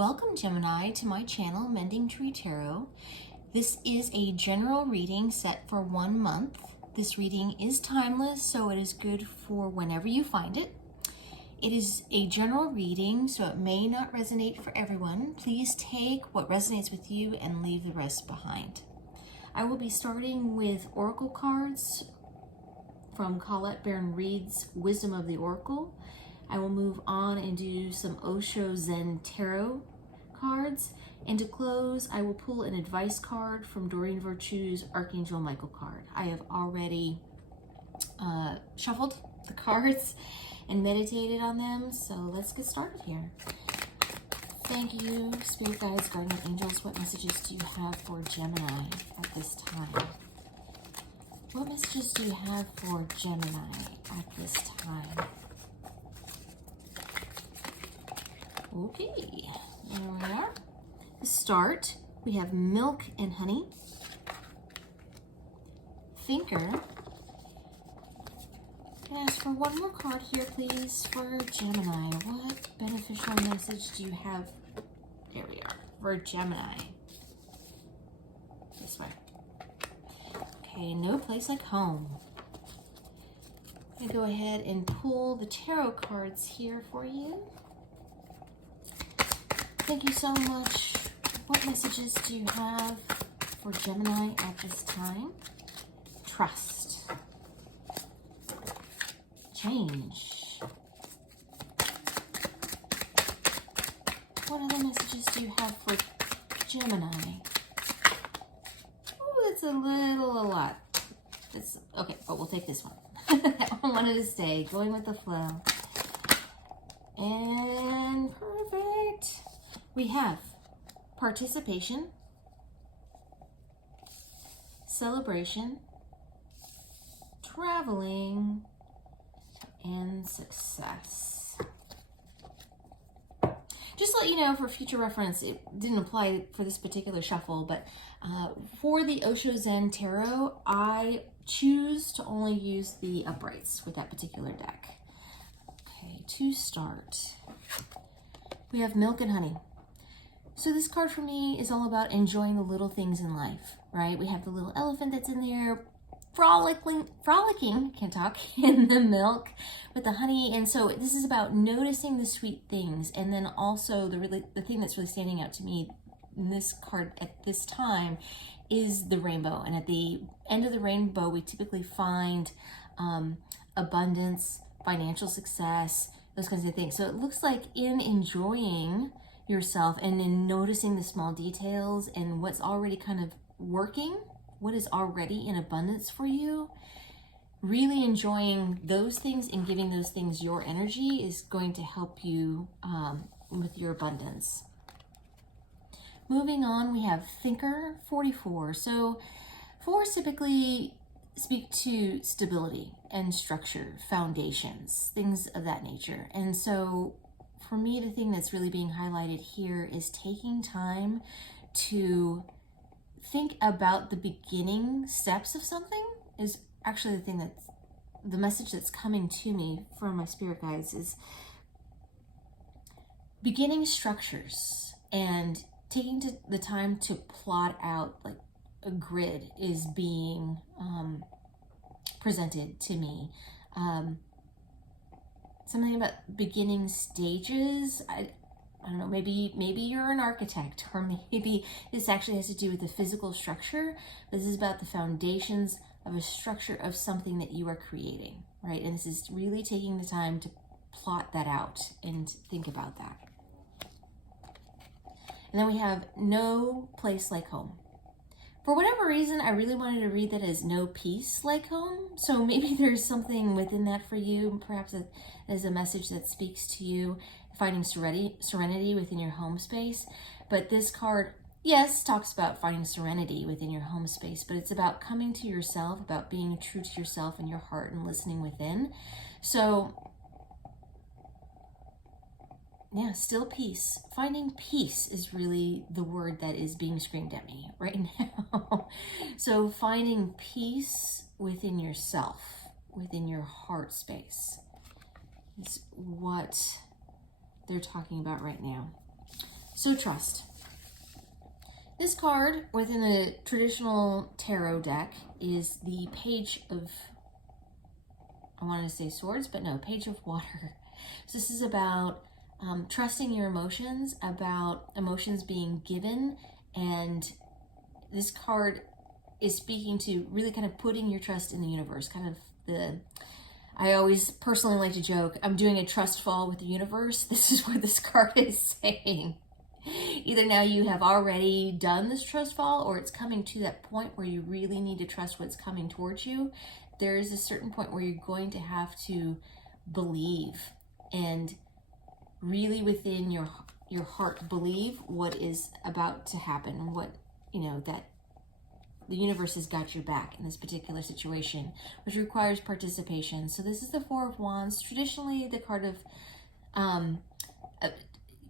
Welcome, Gemini, to my channel, Mending Tree Tarot. This is a general reading set for 1 month. This reading is timeless, so it is good for whenever you find it. It is a general reading, so it may not resonate for everyone. Please take what resonates with you and leave the rest behind. I will be starting with oracle cards from Colette Baron Reid's Wisdom of the Oracle. I will move on and do some Osho Zen Tarot cards. And to close, I will pull an advice card from Doreen Virtue's Archangel Michael card. I have already shuffled the cards and meditated on them, so let's get started here. Thank you, Spirit Guides, Guardian Angels. What messages do you have for Gemini at this time? What messages do you have for Gemini at this time? Okay, there we are. To start, we have Milk and Honey, Thinker. Can I ask for one more card here, please, for Gemini? What beneficial message do you have? There we are, for Gemini. This way. Okay, No Place Like Home. I'm gonna go ahead and pull the tarot cards here for you. Thank you so much. What messages do you have for Gemini at this time? Trust. Change. What other messages do you have for Gemini? Oh, that's a lot. That's okay, but we'll take this one. That one wanted to stay, going with the flow. And perfect. We have participation, celebration, traveling, and success. Just to let you know, for future reference, it didn't apply for this particular shuffle, but for the Osho Zen Tarot, I choose to only use the uprights with that particular deck. Okay, to start, we have Milk and Honey. So this card for me is all about enjoying the little things in life, right? We have the little elephant that's in there frolicking, can't talk, in the milk with the honey. And so this is about noticing the sweet things. And then also the thing that's really standing out to me in this card at this time is the rainbow. And at the end of the rainbow, we typically find abundance, financial success, those kinds of things. So it looks like in enjoying yourself and in noticing the small details and what's already kind of working, what is already in abundance for you, really enjoying those things and giving those things your energy is going to help you with your abundance. Moving on, we have Thinker 44. So 4s typically speak to stability and structure, foundations, things of that nature. And so for me, the thing that's really being highlighted here is taking time to think about the beginning steps of something is actually the thing that's the message that's coming to me from my spirit guides is beginning structures and taking the time to plot out like a grid is being presented to me. Something about beginning stages. I don't know, maybe you're an architect, or maybe this actually has to do with the physical structure. This is about the foundations of a structure of something that you are creating, right? And this is really taking the time to plot that out and think about that. And then we have No Place Like Home. For whatever reason, I really wanted to read that as No Peace Like Home. So maybe there's something within that for you. Perhaps it is a message that speaks to you, finding serenity within your home space. But this card, yes, talks about finding serenity within your home space, but it's about coming to yourself, about being true to yourself and your heart and listening within. So yeah, still peace. Finding peace is really the word that is being screamed at me right now. So finding peace within yourself, within your heart space is what they're talking about right now. So trust. This card within the traditional tarot deck is the Page of, I wanted to say swords, but no, Page of Water. So this is about trusting your emotions, about emotions being given, and this card is speaking to really kind of putting your trust in the universe, kind of I always personally like to joke, I'm doing a trust fall with the universe. This is what this card is saying. Either now you have already done this trust fall, or it's coming to that point where you really need to trust what's coming towards you. There is a certain point where you're going to have to believe and really within your heart believe what is about to happen, what, that the universe has got your back in this particular situation, which requires participation. So this is the Four of Wands, traditionally the card of,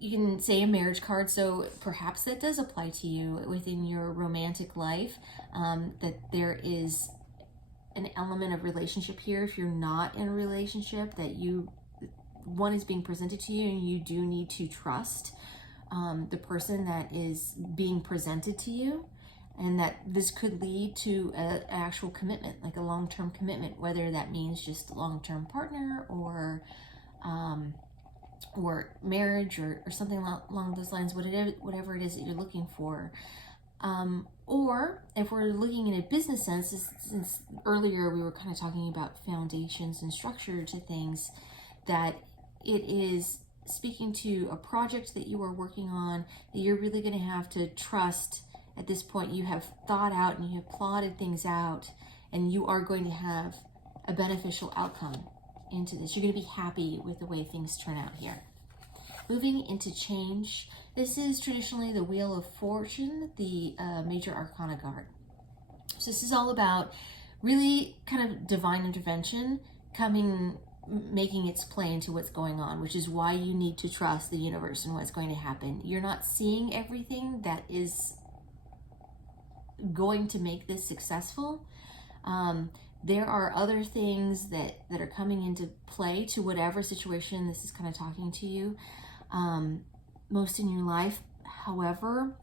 you can say a marriage card, so perhaps that does apply to you within your romantic life, that there is an element of relationship here. If you're not in a relationship, that one is being presented to you, and you do need to trust the person that is being presented to you, and that this could lead to an actual commitment, like a long-term commitment, whether that means just a long-term partner or marriage or something along those lines, whatever it is that you're looking for. Or if we're looking in a business sense, since earlier we were kind of talking about foundations and structure to things, that it is speaking to a project that you are working on, that you're really going to have to trust. At this point, you have thought out and you have plotted things out, and you are going to have a beneficial outcome into this. You're going to be happy with the way things turn out here. Moving into change, this is traditionally the Wheel of Fortune, the Major Arcana card. So this is all about really kind of divine intervention making its play into what's going on, which is why you need to trust the universe and what's going to happen. You're not seeing everything that is going to make this successful. There are other things that are coming into play to whatever situation this is kind of talking to you most in your life. However,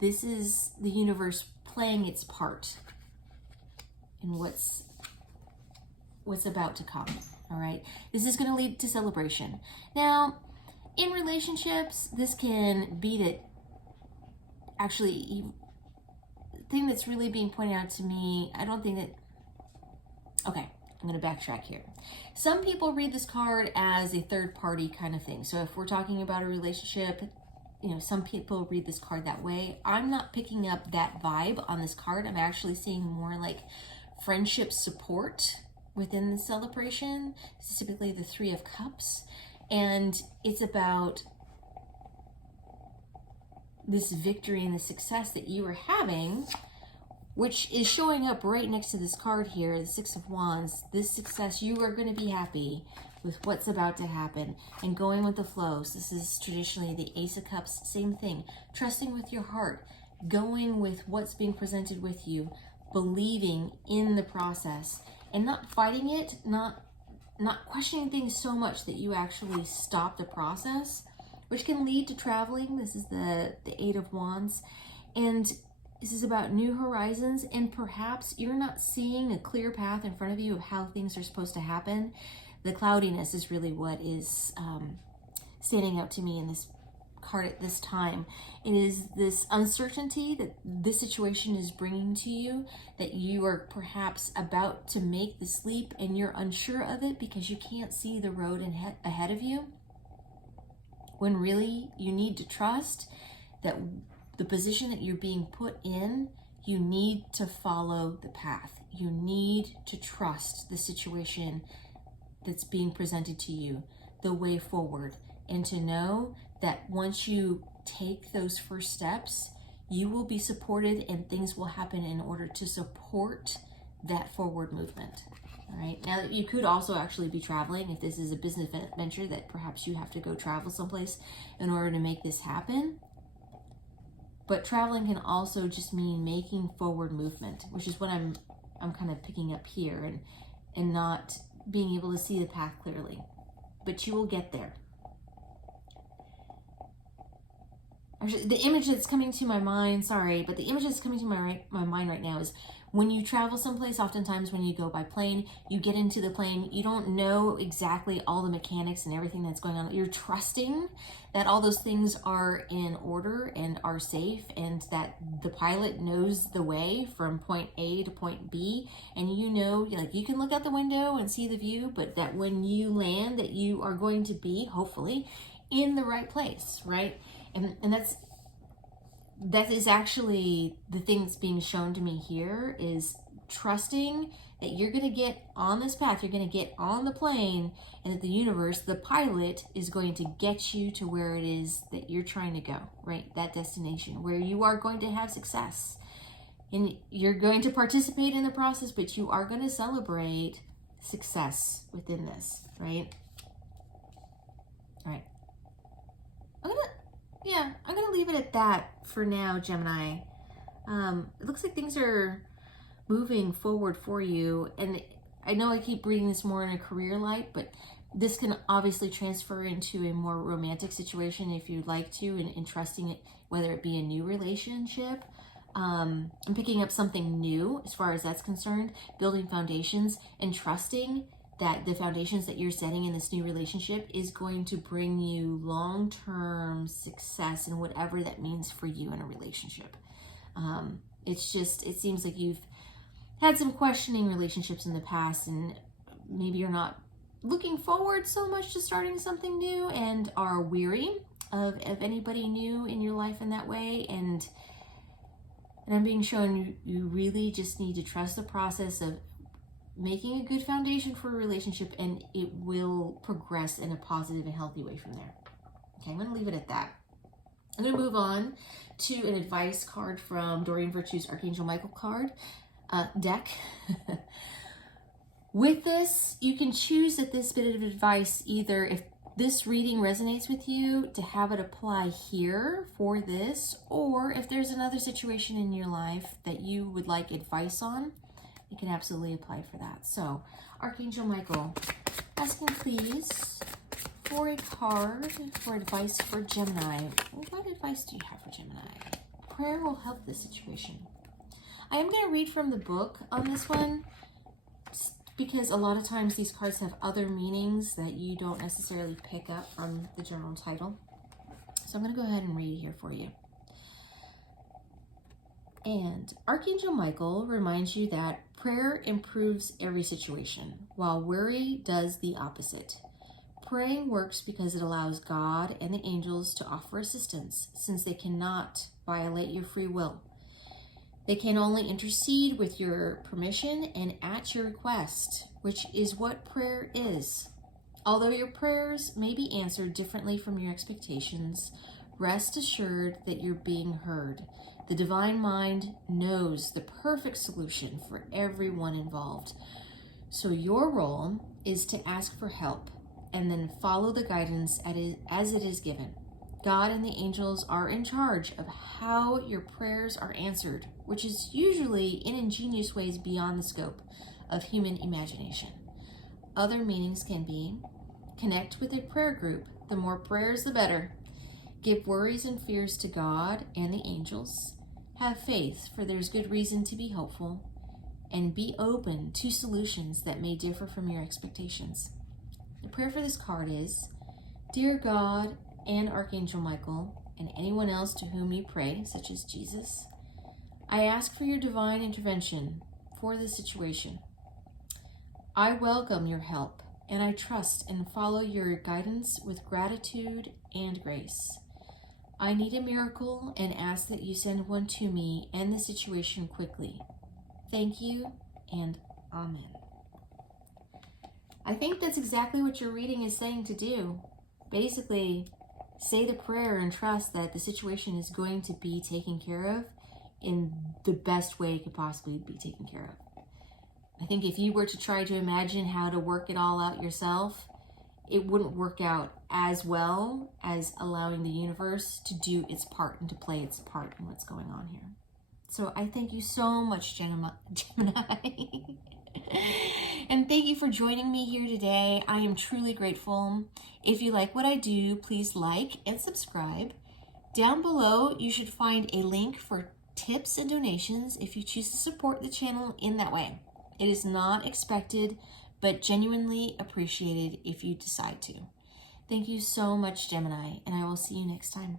this is the universe playing its part in what's about to come. All right, this is going to lead to celebration. Now, in relationships, this can be that actually thing that's really being pointed out to me, I don't think that, okay, I'm going to backtrack here. Some people read this card as a third party kind of thing. So if we're talking about a relationship, some people read this card that way. I'm not picking up that vibe on this card. I'm actually seeing more like friendship support within the celebration, specifically the Three of Cups. And it's about this victory and the success that you are having, which is showing up right next to this card here, the Six of Wands. This success, you are going to be happy with what's about to happen and going with the flow. So this is traditionally the Ace of Cups, same thing. Trusting with your heart, going with what's being presented with you, believing in the process and not fighting it, not questioning things so much that you actually stop the process, which can lead to traveling. This is the Eight of Wands. And this is about new horizons, and perhaps you're not seeing a clear path in front of you of how things are supposed to happen. The cloudiness is really what is standing out to me in this card at this time. It is this uncertainty that this situation is bringing to you, that you are perhaps about to make this leap and you're unsure of it because you can't see the road ahead of you, when really you need to trust that the position that you're being put in, you need to follow the path. You need to trust the situation that's being presented to you, the way forward, and to know that once you take those first steps, you will be supported and things will happen in order to support that forward movement. All right. Now, you could also actually be traveling if this is a business venture that perhaps you have to go travel someplace in order to make this happen. But traveling can also just mean making forward movement, which is what I'm kind of picking up here, and not being able to see the path clearly. But you will get there. actually, the image that's coming to my mind, sorry, but the image that's coming to my mind right now is when you travel someplace, oftentimes when you go by plane, you get into the plane, you don't know exactly all the mechanics and everything that's going on. You're trusting that all those things are in order and are safe, and that the pilot knows the way from point A to point B. And you know, like, you can look out the window and see the view, but that when you land, that you are going to be, hopefully, in the right place, right? And that is actually the thing that's being shown to me here, is trusting that you're going to get on this path, you're going to get on the plane, and that the universe, the pilot, is going to get you to where it is that you're trying to go, right? That destination where you are going to have success. And you're going to participate in the process, but you are going to celebrate success within this, right? All right. I'm gonna leave it at that for now, Gemini. It looks like things are moving forward for you, and I know I keep reading this more in a career light, but this can obviously transfer into a more romantic situation if you'd like to, and trusting it, whether it be a new relationship, and picking up something new as far as that's concerned, building foundations and trusting that the foundations that you're setting in this new relationship is going to bring you long-term success in whatever that means for you in a relationship. It seems like you've had some questioning relationships in the past, and maybe you're not looking forward so much to starting something new and are weary of anybody new in your life in that way. And I'm being shown you really just need to trust the process of making a good foundation for a relationship, and it will progress in a positive and healthy way from there. Okay, I'm going to leave it at that. I'm going to move on to an advice card from Doreen Virtue's Archangel Michael card deck. With this, you can choose at this bit of advice, either if this reading resonates with you, to have it apply here for this, or if there's another situation in your life that you would like advice on, you can absolutely apply for that. So, Archangel Michael, asking please for a card for advice for Gemini. What advice do you have for Gemini? Prayer will help this situation. I am going to read from the book on this one, because a lot of times these cards have other meanings that you don't necessarily pick up from the general title. So I'm going to go ahead and read here for you. And Archangel Michael reminds you that prayer improves every situation, while worry does the opposite. Praying works because it allows God and the angels to offer assistance, since they cannot violate your free will. They can only intercede with your permission and at your request, which is what prayer is. Although your prayers may be answered differently from your expectations, rest assured that you're being heard. The divine mind knows the perfect solution for everyone involved. So your role is to ask for help and then follow the guidance as it is given. God and the angels are in charge of how your prayers are answered, which is usually in ingenious ways beyond the scope of human imagination. Other meanings can be: connect with a prayer group. The more prayers, the better. Give worries and fears to God and the angels. Have faith, for there's good reason to be hopeful. And be open to solutions that may differ from your expectations. The prayer for this card is: Dear God and Archangel Michael, and anyone else to whom you pray, such as Jesus, I ask for your divine intervention for this situation. I welcome your help, and I trust and follow your guidance with gratitude and grace. I need a miracle and ask that you send one to me and the situation quickly. Thank you, and Amen. I think that's exactly what your reading is saying to do. Basically, say the prayer and trust that the situation is going to be taken care of in the best way it could possibly be taken care of. I think if you were to try to imagine how to work it all out yourself, it wouldn't work out as well as allowing the universe to do its part and to play its part in what's going on here. So I thank you so much, Gemini. And thank you for joining me here today. I am truly grateful. If you like what I do, please like and subscribe. Down below, you should find a link for tips and donations if you choose to support the channel in that way. It is not expected, but genuinely appreciated if you decide to. Thank you so much, Gemini, and I will see you next time.